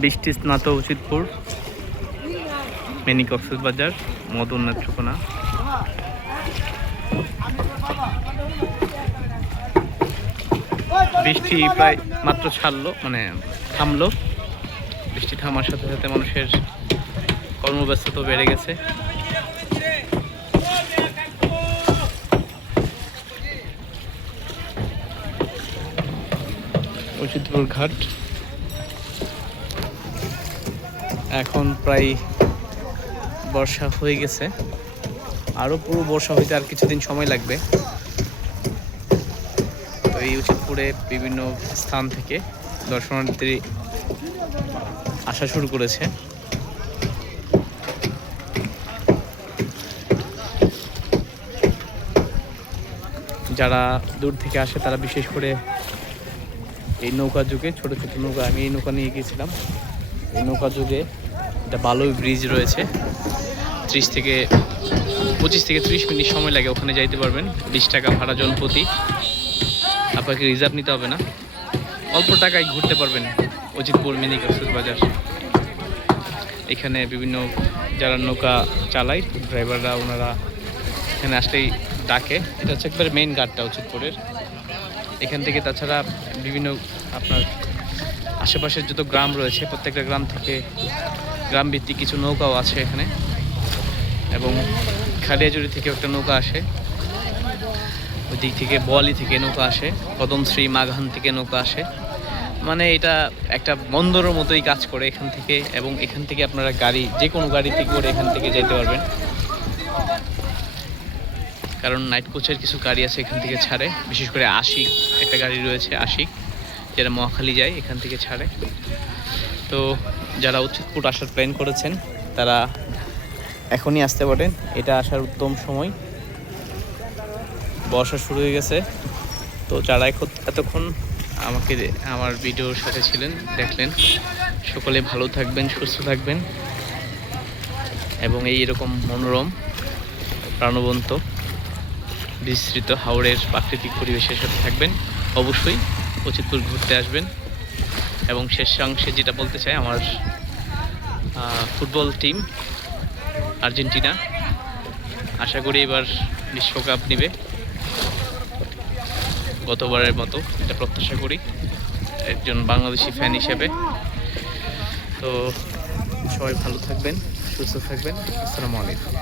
বৃষ্টি স্নাত উচিতপুর, মিনি কক্সবাজার, মদন নেত্রকোনা। বৃষ্টি প্রায় মাত্র ছাড়লো, মানে থামলো। বৃষ্টি থামার সাথে সাথে মানুষের কর্মব্যস্ততা বেড়ে গেছে। উচিতপুর ঘাট এখন প্রায় বর্ষা হয়ে গেছে, আরও পুরো বর্ষা হইতে আর কিছুদিন সময় লাগবে। তো এই উচিতপুরে বিভিন্ন স্থান থেকে দর্শনার্থী আসা শুরু করেছে। যারা দূর থেকে আসে তারা বিশেষ করে এই নৌকা যুগে, ছোট ছোট নৌকা, আমি এই নৌকা নিয়ে গিয়েছিলাম। এই নৌকা যুগে একটা বালুই ব্রিজ রয়েছে, 25 থেকে 30 মিনিট সময় লাগে, ওখানে যাইতে পারবেন। 20 টাকা ভাড়া জন প্রতি, আপনাকে রিজার্ভ নিতে হবে না, অল্প টাকায় ঘুরতে পারবেন উচিতপুর মিনি কক্সবাজার। এখানে বিভিন্ন যারা নৌকা চালায় ড্রাইভাররা, ওনারা এখানে আসলেই ডাকে। এটা হচ্ছে একবারে মেইন ঘাটটা উচিতপুরের। এখান থেকে তাছাড়া বিভিন্ন আপনার আশেপাশের যত গ্রাম রয়েছে, প্রত্যেকটা গ্রাম থেকে গ্রাম ভিত্তিক কিছু নৌকাও আছে এখানে, এবং খালিয়াজুড়ি থেকে একটা নৌকা আসে, ওই দিক থেকে বোয়ালি থেকে নৌকা আসে, কদমশ্রী মাঘান থেকে নৌকা আসে। মানে এটা একটা বন্দরের মতোই কাজ করে এখান থেকে, এবং এখান থেকে আপনারা গাড়ি, যে কোনো গাড়িতে করে এখান থেকে যেতে পারবেন। কারণ নাইট কোচের কিছু গাড়ি আছে এখান থেকে ছাড়ে, বিশেষ করে আশিক একটা গাড়ি রয়েছে, আশিক, যেটা মহাখালী যায়, এখান থেকে ছাড়ে। তো যারা উচিতপুর আসার প্ল্যান করেছেন তারা এখনই আসতে পারেন, এটা আসার উত্তম সময়। বর্ষা শুরু হয়ে গেছে। তো যারা এতক্ষণ আমার ভিডিওর সাথে ছিলেন, দেখলেন, সকলে ভালো থাকবেন, সুস্থ থাকবেন, এবং এইরকম মনোরম, প্রাণবন্ত, বিস্তৃত হাওড়ের প্রাকৃতিক পরিবেশের সাথে থাকবেন। অবশ্যই উচিতপুর ঘুরতে আসবেন। এবং শেষাংশে যেটা বলতে চাই, আমার ফুটবল টিম আর্জেন্টিনা আশা করি এবার বিশ্বকাপ নেবে, গতবারের মতো এটা প্রত্যাশা করি একজন বাংলাদেশি ফ্যান হিসেবে। তো সবাই ভালো থাকবেন, সুস্থ থাকবেন। আসসালামু আলাইকুম।